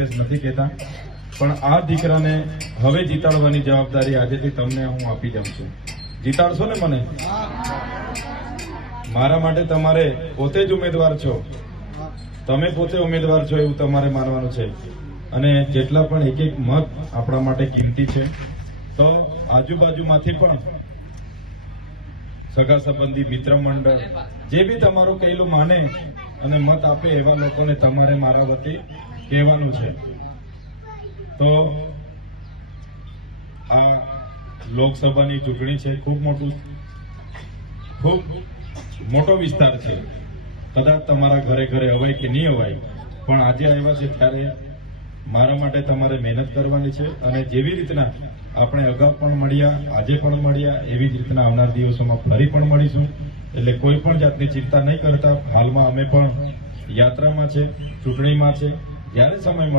વિશેષ નથી કહેતા, પણ આ દીકરાને હવે જીતાડવાની જવાબદારી આજેથી તમને હું આપી જાઉં છું. જીતાડશો ને મને? મારા માટે તમારે પોતે જ ઉમેદવાર છો, તમે પોતે ઉમેદવાર છો એવું તમારે માનવાનું છે. અને જેટલા પણ એક એક મત આપણા માટે કિંમતી છે, તો આજુબાજુમાંથી પણ સગા સંબંધી, મિત્ર મંડળ, જે બી તમારું કહેલું માને અને મત આપે એવા લોકોને તમારે મારા વતી કહેવાનું છે. તો આ લોકસભાની ચૂંટણી છે, ખૂબ મોટો વિસ્તાર છે. કદાચ તમારા ઘરે ઘરે અવાય કે નહીં અવાય, પણ આજે આવ્યા છે ત્યારે મારા માટે તમારે મહેનત કરવાની છે. અને જેવી રીતના આપણે અગાઉ પણ મળ્યા, આજે પણ મળ્યા, એવી જ રીતના આવનાર દિવસોમાં ફરી પણ મળીશું. એટલે કોઈ પણ જાતની ચિંતા નહીં કરતા. હાલમાં અમે પણ યાત્રામાં છે, ચૂંટણીમાં છે, જ્યારે સમય